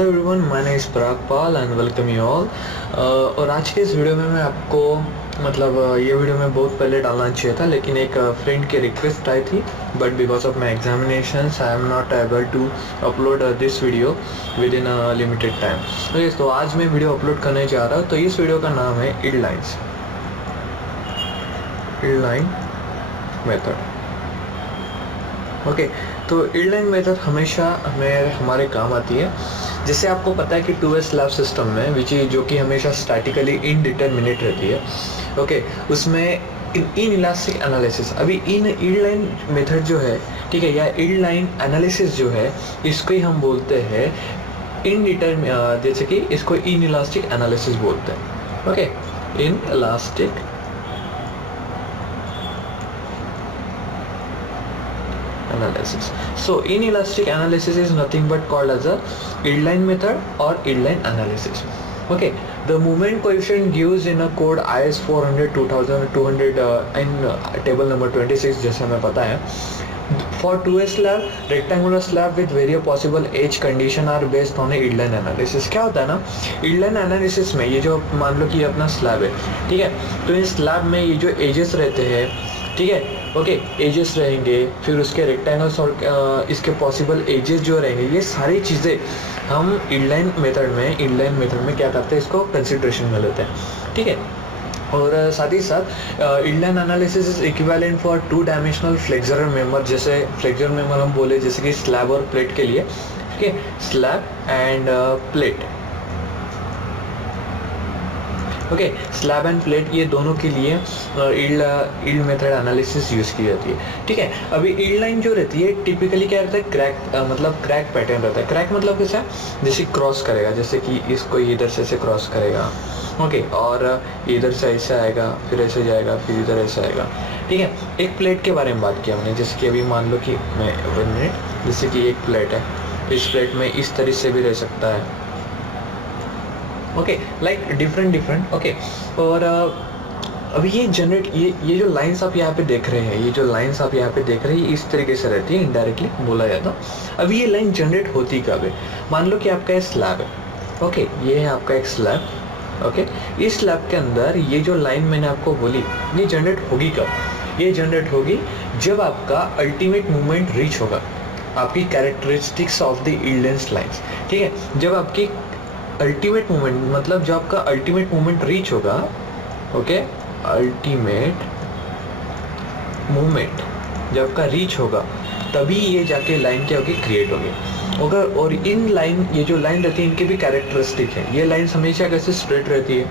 Hello everyone, my name is Parag Pal and welcome you all. और आज के इस वीडियो में मैं आपको ये वीडियो मैं बहुत पहले डालना चाहिए था, लेकिन एक फ्रेंड की रिक्वेस्ट आई थी, but because of my examinations I am not able to upload this video within a limited time. तो आज मैं वीडियो अपलोड करने जा रहा हूँ। तो इस वीडियो का नाम है इल्ड लाइन मेथड। ओके, तो इल्ड लाइन मेथड हमेशा हमारे काम आती है। जैसे आपको पता है कि 2S स्लैब सिस्टम में जो कि हमेशा स्टैटिकली इनडिटरमिनेट रहती है, ओके, उसमें इन इलास्टिक एनालिसिस, अभी इन इल्ड लाइन मेथड जो है, ठीक है, या इल्ड लाइन एनालिसिस जो है, इसको ही हम बोलते हैं जैसे कि इसको इन इलास्टिक एनालिसिस बोलते हैं। Okay, in elastic analysis. So inelastic analysis is nothing but called as a yield line method or yield line analysis. Okay, the moment coefficient gives in a code IS 400 2200 in table number 26 जैसे हमें पता है, for 2S slab, rectangular slab with various possible edge condition are based on a yield line analysis. क्या होता है ना, yield line analysis में ये जो मान लो कि अपना स्लैब है, ठीक है, तो इस स्लैब में ये जो एजेस रहते हैं, ठीक है, ओके, एजेस रहेंगे, फिर उसके रेक्टेंगल्स और इसके पॉसिबल एजेस जो रहेंगे, ये सारी चीज़ें हम इल्ड लाइन मेथड में क्या करते हैं, इसको कंसिडरेशन में लेते हैं, ठीक है। और साथ ही साथ yield line analysis is equivalent for 2 dimensional flexural member. जैसे फ्लेक्सुरल मेंबर हम बोले जैसे कि स्लैब और प्लेट के लिए, ठीक है, slab end plate, okay, slab end plate, ये दोनों के लिए इल्ड मेथड एनालिसिस यूज़ की जाती है, ठीक है। अभी इल्ड लाइन जो रहती है टिपिकली क्या रहता है, क्रैक पैटर्न रहता है। क्रैक मतलब कैसा, जैसे क्रॉस करेगा, जैसे कि इसको इधर से क्रॉस करेगा, ओके, और इधर से ऐसे आएगा, फिर ऐसे जाएगा, फिर इधर ऐसे आएगा, ठीक है। एक प्लेट के बारे में बात किया हमने, जैसे कि अभी मान लो कि जैसे कि एक प्लेट है, इस प्लेट में इस तरह से भी रह सकता है, ओके, लाइक डिफरेंट, ओके। और अभी ये जो लाइंस आप यहाँ पे देख रहे हैं, इस तरीके से रहती है, इनडायरेक्टली बोला जाता। अभी ये लाइन जनरेट होती कब है, मान लो कि आपका एक स्लैब है, ओके, ये है आपका एक स्लैब, ओके, इस स्लैब के अंदर ये जो लाइन मैंने आपको बोली, ये जनरेट होगी कब, ये जनरेट होगी जब आपका अल्टीमेट मूवमेंट रीच होगा, आपकी characteristics of the yield lines, ठीक है। जब आपकी अल्टीमेट मूवमेंट, मतलब जब आपका अल्टीमेट मूवमेंट रीच होगा, ओके, अल्टीमेट मूवमेंट जब आपका रीच होगा, तभी ये जाके लाइन क्या होगी, क्रिएट होगी। और इन लाइन, ये जो लाइन रहती है, इनके भी कैरेक्टरिस्टिक है। ये लाइन्स हमेशा कैसे स्ट्रेट रहती है,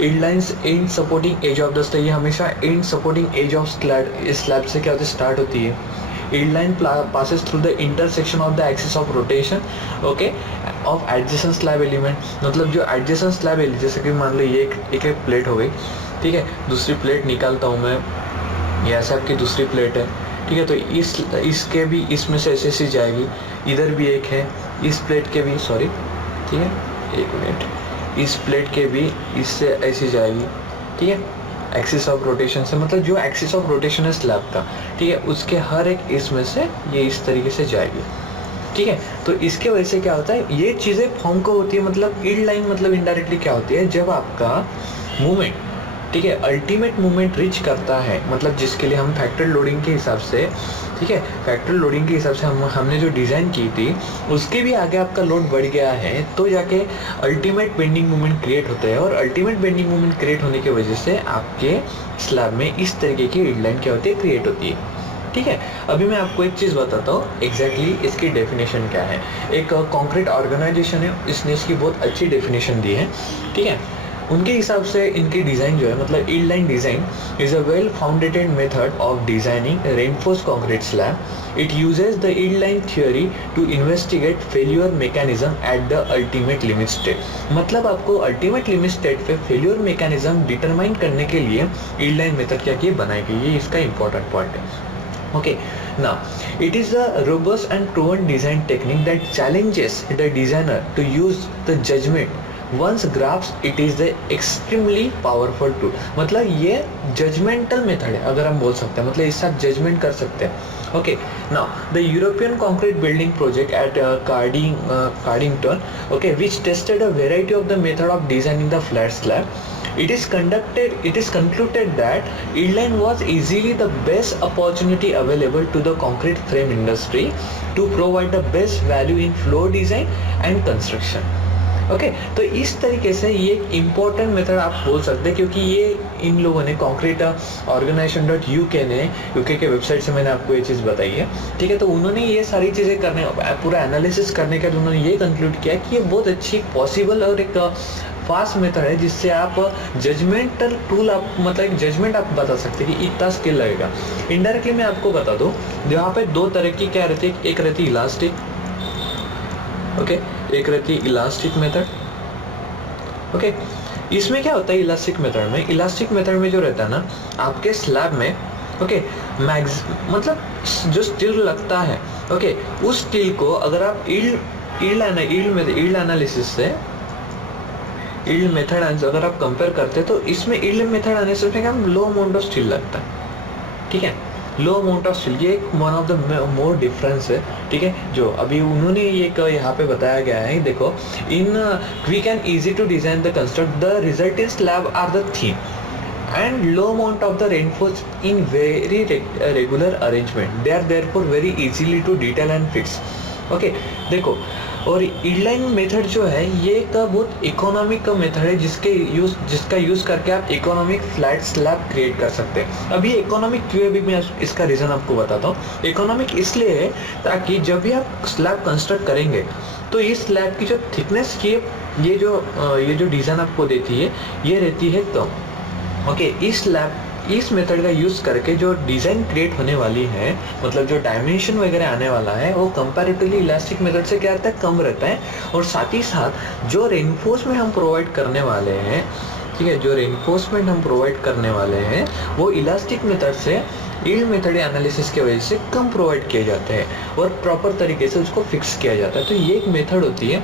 yield lines and supporting edge of the slab, ये हमेशा and supporting edge of slab से क्या होती है, स्टार्ट होती है। Yield line passes through the intersection of the axis of rotation, okay, of adjacent slab element। मतलब जो adjacent slab element, जैसे कि मान लो ये एक प्लेट हो गई, ठीक है, दूसरी प्लेट निकालता हूँ मैं, ये ऐसे आपकी दूसरी प्लेट है, ठीक है, तो इसके भी इसमें से ऐसे जाएगी, इधर भी एक है, इस प्लेट के भी, सॉरी, ठीक है, एक मिनट, इस प्लेट के भी इससे ऐसी जाएगी, ठीक है, एक्सिस ऑफ रोटेशन से, मतलब जो एक्सिस ऑफ रोटेशन है स्लैब का, ठीक है, उसके हर एक इसमें से ये इस तरीके से जाएगी, ठीक है। तो इसके वजह से क्या होता है, ये चीज़ें फॉर्म को होती है। मतलब इल्ड लाइन मतलब इनडायरेक्टली क्या होती है, जब आपका मूवमेंट, ठीक है, अल्टीमेट मूवमेंट रीच करता है, मतलब जिसके लिए हम फैक्टर लोडिंग के हिसाब से, ठीक है, फैक्टर लोडिंग के हिसाब से हमने जो डिज़ाइन की थी, उसके भी आगे आपका लोड बढ़ गया है, तो जाके अल्टीमेट बेंडिंग मूवमेंट क्रिएट होता है। और अल्टीमेट बेंडिंग मूवमेंट क्रिएट होने की वजह से आपके स्लैब में इस तरीके की इल्ड लाइन क्या होती है, क्रिएट होती है, ठीक है। अभी मैं आपको एक चीज़ बताता हूँ, एग्जैक्टली इसकी डेफिनेशन क्या है। एक कॉन्क्रीट ऑर्गेनाइजेशन है, इसने इसकी बहुत अच्छी डेफिनेशन दी है, ठीक है। उनके हिसाब से इनकी डिज़ाइन जो है, मतलब yield line design is a well foundated method of designing reinforce concrete slab. It uses the yield line theory to investigate failure mechanism at the ultimate limit state. मतलब आपको अल्टीमेट लिमिट स्टेट पे failure mechanism determine करने के लिए yield line method क्या की बनाई गई, ये इसका इंपॉर्टेंट पॉइंट है। Okay, now it is a robust and proven design technique that challenges the designer to use the judgment once grasps it is the extremely powerful tool। मतलब ये judgemental method है, अगर हम बोल सकते हैं, मतलब इससे आप जजमेंट कर सकते हैं, Okay, now the European concrete building project at Cardington, okay, which tested a variety of the method of designing the flat slab. It is concluded that inline was easily the best opportunity available to the concrete frame industry to provide the best value in floor design and construction. Okay तो इस तरीके से ये एक important method आप बोल सकते हैं, क्योंकि ये इन लोगों ने कॉन्क्रीट organization.uk ने यूके के वेबसाइट से मैंने आपको ये चीज़ बताई है, ठीक है। तो उन्होंने ये सारी चीज़ें करने, पूरा एनालिसिस करने के बाद उन्होंने ये कंक्लूड किया कि ये बहुत अच्छी पॉसिबल और एक फास्ट मेथड है जिससे आप जजमेंटल टूल, आप मतलब एक जजमेंट आप बता सकते हैं कि इतना स्किल लगेगा। इनडायरेक्टली मैं आपको बता दूँ, यहाँ पे दो तरह की क्या रहती है, एक रहती है इलास्टिक, ओके, एक रहती है इलास्टिक मेथड, ओके। इसमें क्या होता है इलास्टिक मेथड में, इलास्टिक मेथड में जो रहता है ना आपके स्लैब में, ओके, मतलब जो स्टील लगता है, ओके, उस स्टील को अगर आप ईल्ड एनालिसिस से ईल्ड मेथड अगर आप कंपेयर करते हैं तो इसमें ईल्ड मेथड एनालिसिस में क्या लो अमाउंट ऑफ स्टील लगता है, ठीक है, लो अमाउंट ऑफ स्टील, ये एक one of the more difference है, ठीक है। जो अभी उन्होंने एक यहाँ पे बताया गया है, देखो, in quick and easy to design the construct the resultant slab are the theme and low amount of the reinforced in very regular arrangement, they are therefore very easily to detail and fix, okay. देखो, और इंलाइन method जो है ये एक बहुत economic method है जिसका use करके आप इकोनॉमिक फ्लैट स्लैब क्रिएट कर सकते हैं। अभी इकोनॉमिक क्यों है, अभी मैं इसका रीज़न आपको बताता हूँ। इकोनॉमिक इसलिए है ताकि जब भी आप स्लैब कंस्ट्रक्ट करेंगे तो इस स्लैब की जो थिकनेस की ये जो डिज़ाइन आपको देती है ये रहती है कम, ओके। इस मेथड का यूज़ करके जो डिज़ाइन क्रिएट होने वाली है, मतलब जो डायमेंशन वगैरह आने वाला है वो कंपैरेटिवली इलास्टिक मेथड से क्या रहता है, कम रहता है। और साथ ही साथ जो रेनफोर्समेंट हम प्रोवाइड करने वाले हैं, ठीक है, जो रेनफोर्समेंट हम प्रोवाइड करने वाले हैं वो इलास्टिक मेथड से ईल्ड मेथड एनालिसिस की वजह से कम प्रोवाइड किए जाते हैं और प्रॉपर तरीके से उसको फिक्स किया जाता है। तो ये एक मेथड होती है,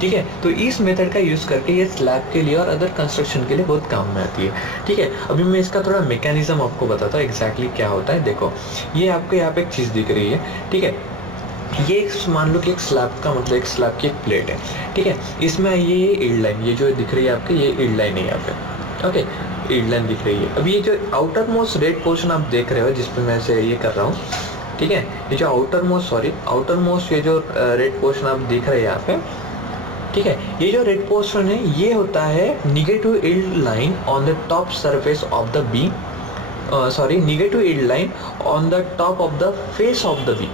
ठीक है। तो इस मेथड का यूज़ करके ये स्लैब के लिए और अदर कंस्ट्रक्शन के लिए बहुत काम में आती है, ठीक है। अभी मैं इसका थोड़ा मैकेनिज्म आपको बताता हूँ एग्जैक्टली क्या होता है। देखो, ये आपको यहाँ पे एक चीज़ दिख रही है, ठीक है, ये मान लो कि एक स्लैब का मतलब एक स्लैब की एक प्लेट है, ठीक है। इसमें ये ईल्ड लाइन, ये जो दिख रही है आपके, ये ईल्ड लाइन है यहाँ पे, ओके, ईल्ड लाइन दिख रही है। अब ये जो आउटर मोस्ट रेड पोर्शन आप देख रहे हो जिसपे मैं से ये कर रहा हूँ, ठीक है, ये जो आउटर मोस्ट ये जो रेड पोर्शन आप दिख रहे हैं यहाँ पे, ठीक है, ये जो रेड पोर्शन है ये होता है negative yield line on the top surface of the beam, negative yield line on the top of the face of the beam,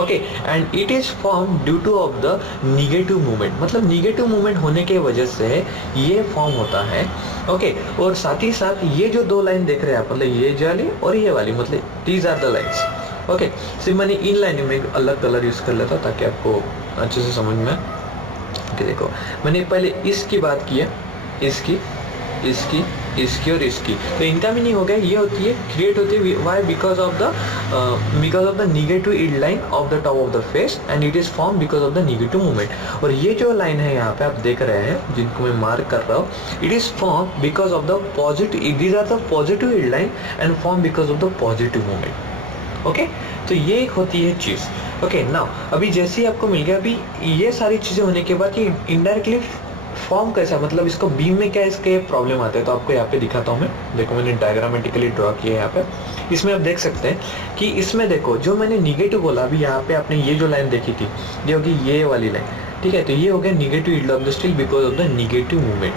okay, and it is form due two of the negative movement, मतलब negative movement होने के वजह से ये form होता है, okay. और साथ ही साथ ये जो दो लाइन देख रहे हैं आप, मतलब ये वाली और ये वाली, मतलब these are the lines, okay. सिर्फ मैंने इन लाइन में अलग कलर यूज़ कर लेता ताकि आपको अच्छे से समझ में। कि देखो, मैंने पहले इसकी बात की है, इसकी और इसकी, तो इनका भी नहीं हो गया, ये होती है क्रिएट होती है why because of the negative yield line of the top of the face and it is form because of the negative movement. और ये जो लाइन है यहाँ पे आप देख रहे हैं जिनको मैं मार्क कर रहा हूँ, it is form because of the positive, these are the positive yield line and form because of the positive movement, okay. तो ये एक होती है चीज़, ओके। नाउ अभी जैसे ही आपको मिल गया, अभी ये सारी चीज़ें होने के बाद ये इनडायरेक्टली फॉर्म कैसा, मतलब इसको बीम में क्या इसके प्रॉब्लम आते हैं, तो आपको यहाँ पे दिखाता हूँ मैं। देखो, मैंने डायग्रामेटिकली ड्रॉ किया है यहाँ पे। इसमें आप देख सकते हैं कि इसमें देखो, जो मैंने निगेटिव बोला अभी यहाँ पे, आपने ये जो लाइन देखी थी ये होगी ये वाली लाइन, ठीक है। तो ये हो गया negative yield of the steel because of the negative movement,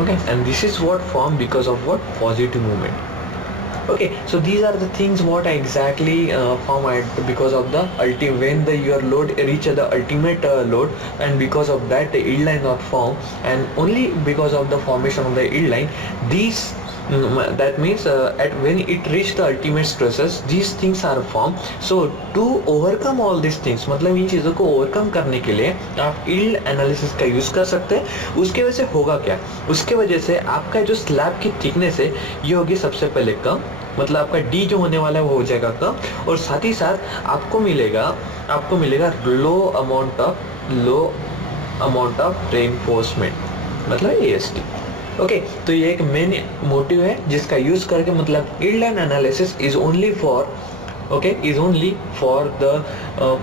okay, and this is what form because of what positive movement, okay. So these are the things what exactly form because of the when your load reach the ultimate load, and because of that the yield line not form, and only because of the formation of the yield line these that means at when it reach the ultimate stresses these things are formed. So to overcome all these things, मतलब इन चीज़ों को overcome करने के लिए आप yield analysis का use कर सकते हैं। उसके वजह से होगा क्या, उसके वजह से आपका जो स्लैब की थिकनेस है ये होगी सबसे पहले कम, मतलब आपका डी जो होने वाला है वो हो जाएगा कम, और साथ ही साथ आपको मिलेगा लो अमाउंट ऑफ रेनफोर्समेंट, मतलब AST, ओके, तो ये एक मेन मोटिव है जिसका यूज करके मतलब yield line analysis is only for the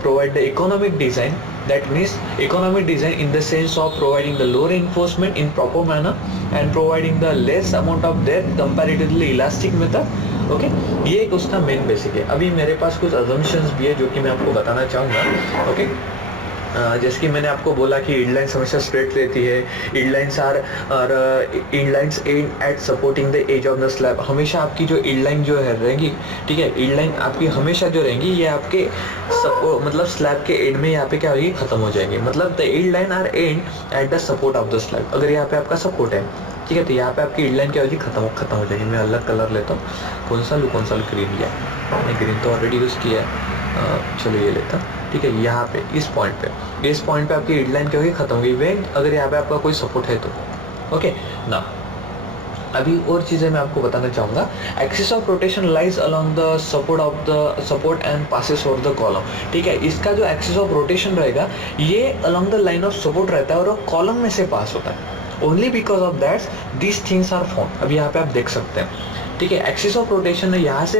provide the economic design. That means economic design in the sense of providing the low reinforcement in proper manner and providing the less amount of depth comparatively elastic method. Okay, ये एक उसका main basic है. अभी मेरे पास कुछ assumptions भी है जो कि मैं आपको बताना चाहूँगा. ओके, जैसे कि मैंने आपको बोला कि यील्ड लाइन हमेशा स्ट्रेट रहती है. Yield lines end at supporting the edge of the slab. हमेशा आपकी जो यील्ड लाइन जो है रहेगी, ठीक है, यील्ड लाइन आपकी हमेशा जो रहेंगी ये आपके मतलब स्लैब के एंड में यहाँ पे क्या होगी, खत्म हो जाएंगे. मतलब the yield line are end at the support of the slab. अगर यहाँ पे आपका सपोर्ट है, ठीक है, तो यहाँ पे आपकी यील्ड लाइन क्या होगी, खत्म हो जाएगी. मैं अलग कलर लेता हूँ. कौन सा ग्रीन लिया. मैंने ग्रीन तो ऑलरेडी यूज़ किया है. चलो ये लेता, ठीक है. यहाँ पे इस पॉइंट पे आपकी यील्ड लाइन क्या होगी, खत्म होगी. वेन अगर यहाँ पे आपका कोई सपोर्ट है तो. ओके ना, अभी और चीज़ें मैं आपको बताना चाहूँगा. Axis of rotation lies along the support and passes over the column. ठीक है, इसका जो एक्सिस ऑफ रोटेशन रहेगा ये along the line of support रहता है और वो कॉलम में से पास होता है. Only because of that these things are form. अभी यहाँ पे आप देख सकते हैं, ठीक है, एक्सिस ऑफ रोटेशन यहाँ से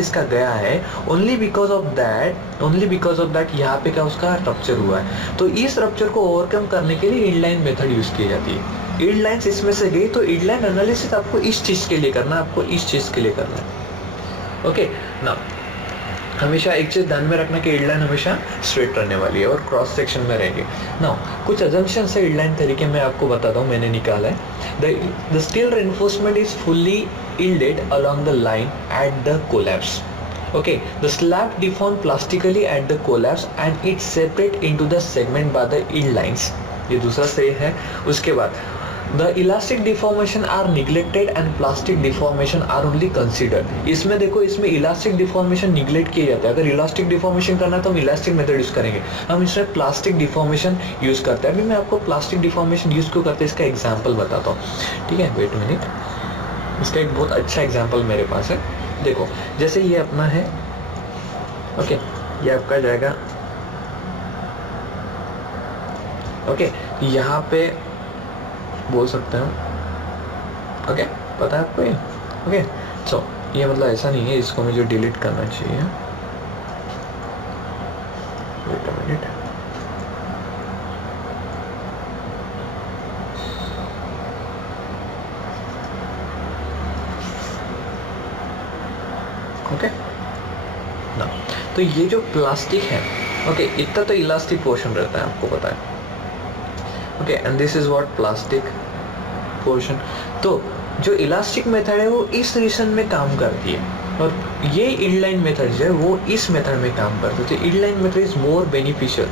इसका गया है. ओनली बिकॉज ऑफ दैट यहाँ पे क्या उसका रप्चर हुआ है. तो इस रप्चर को ओवरकम करने के लिए यील्ड लाइन मेथड यूज की जाती है. यील्ड लाइन्स इसमें से गई तो यील्ड लाइन एनालिसिस आपको इस चीज़ के लिए करना है, ओके ना. हमेशा एक चीज़ ध्यान में रखना कि यील्ड लाइन हमेशा स्ट्रेट रहने वाली है और क्रॉस सेक्शन में रहेगी. ना कुछ अजम्पशंस है यील्ड लाइन तरीके मैं आपको बताता हूँ, मैंने निकाला है. The steel reinforcement is fully yielded along the line at the collapse. Okay, the slab deformed plastically at the collapse and it separate into the segment by the yield lines. ये दूसरा सही है. उसके बाद the elastic deformation are neglected and plastic deformation are only considered. इसमें देखो, इसमें elastic deformation neglect किया जाता है. अगर elastic deformation करना है तो हम elastic method यूज करेंगे. हम इसमें plastic deformation यूज करते हैं. अभी मैं आपको plastic deformation यूज क्यों करते हैं इसका एग्जाम्पल बताता हूँ. ठीक है, वेट मिनट. इसका एक बहुत अच्छा एग्जाम्पल मेरे पास है. देखो, जैसे ये अपना है, ओके, ये आपका जाएगा, ओके, यहाँ पे बोल सकते हैं, ओके, पता है आपको ये. ओके, सो ये मतलब ऐसा नहीं है, इसको मुझे डिलीट करना चाहिए. Wait a minute. ओके ना, तो ये जो प्लास्टिक है, ओके, इतना तो इलास्टिक पोर्शन रहता है, आपको पता है. Okay, and this is what plastic portion. तो जो इलास्टिक मेथड है वो इस रीजन में काम करती है और ये यील्ड लाइन मेथड जो है वो इस मेथड में काम करती है. तो yield line method is more beneficial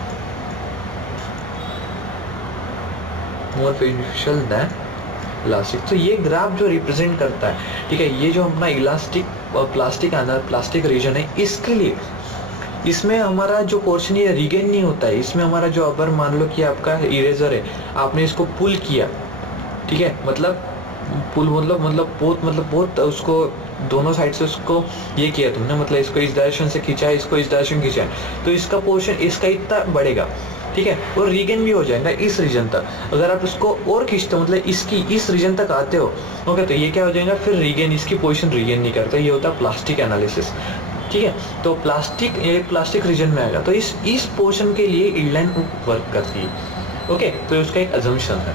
than elastic. तो ये ग्राफ जो रिप्रेजेंट करता है, ठीक है, ये जो अपना इलास्टिक और प्लास्टिक रीजन है, इसके लिए इसमें हमारा जो पोर्शन ये रिगेन नहीं होता है. इसमें हमारा जो, अगर मान लो कि आपका इरेजर है, आपने इसको पुल किया, ठीक है, मतलब पुल मतलब बहुत उसको दोनों साइड से उसको ये किया तुमने, मतलब इसको इस डायरेक्शन से खींचा, इसको इस डायरेक्शन खींचा, तो इसका पोर्शन इसका इतना बढ़ेगा, ठीक है, और रीगेन भी हो जाएगा इस रीजन तक. अगर आप इसको और खींचते हो, मतलब इसकी इस रीजन तक आते हो, ओके, तो ये क्या हो जाएगा, फिर रीगेन, इसकी पोजीशन रीगेन नहीं करता. ये होता है प्लास्टिक एनालिसिस. ठीक है, तो प्लास्टिक रीजन में आएगा, तो इस पोर्शन के लिए यील्ड लाइन वर्क करती है. ओके, तो उसका एक अजम्पशन है.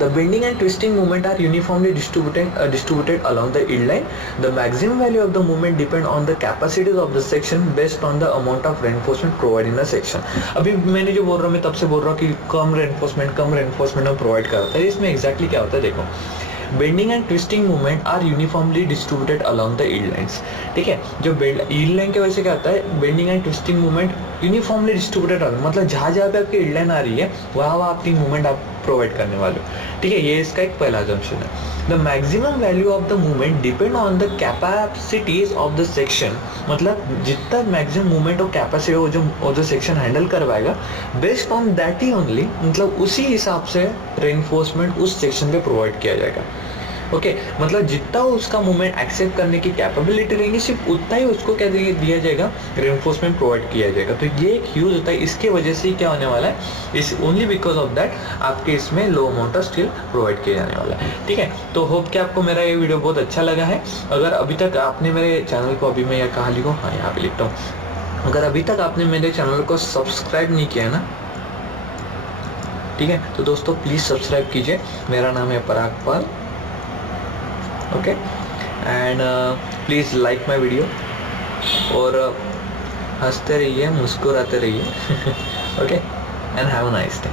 The bending and twisting moment are uniformly distributed along the yield line. The maximum value of the moment depend on the capacities of the section based on the amount of reinforcement provided in the section. अभी मैंने जो बोल रहा हूँ, मैं तब से बोल रहा हूँ कि कम reinforcement हम प्रोवाइड करते हैं. इसमें एग्जैक्टली क्या होता है, देखो, bending and twisting movement are uniformly distributed along the yield lines. ठीक है, जो यील्ड लाइन की वजह से क्या होता है, bending and twisting movement uniformly distributed होगा, मतलब जहाँ पे आपकी यील्ड लाइन आ रही है वहाँ आपकी मूवमेंट आप प्रोवाइड करने वाले हो. ठीक है, ये इसका एक पहला अजम्पशन है. The maximum value of the movement depend on the capacities of the section. मतलब जितना मैक्सिमम मूवमेंट और कैपेसिटी वो जो सेक्शन हैंडल करवाएगा, based on that he only, मतलब उसी हिसाब से रेनफोर्समेंट उस सेक्शन पे प्रोवाइड किया जाएगा. ओके मतलब जितना उसका मूवमेंट एक्सेप्ट करने की कैपेबिलिटी रहेंगी सिर्फ उतना ही उसको क्या दिया जाएगा, रेनफोर्समेंट प्रोवाइड किया जाएगा। तो ये एक यूज होता है, इसके वजह से क्या होने वाला है, इस ओनली बिकॉज ऑफ दैट आपके इसमें लो अमाउंट ऑफ स्टील प्रोवाइड किया जाने वाला है। ठीक है, तो होप कि आपको मेरा ये वीडियो बहुत अच्छा लगा है। अगर अभी तक आपने मेरे चैनल को, अभी मैं कहाँ लिखूँ, हाँ यहाँ पे लिखता हूँ, अगर अभी तक आपने मेरे चैनल को सब्सक्राइब नहीं किया है ना, ठीक है, तो दोस्तों प्लीज़ सब्सक्राइब कीजिए। मेरा नाम है Parag Pal. Okay, and please like my video और हंसते रहिए, मुस्कुराते रहिए। Okay, and have a nice day.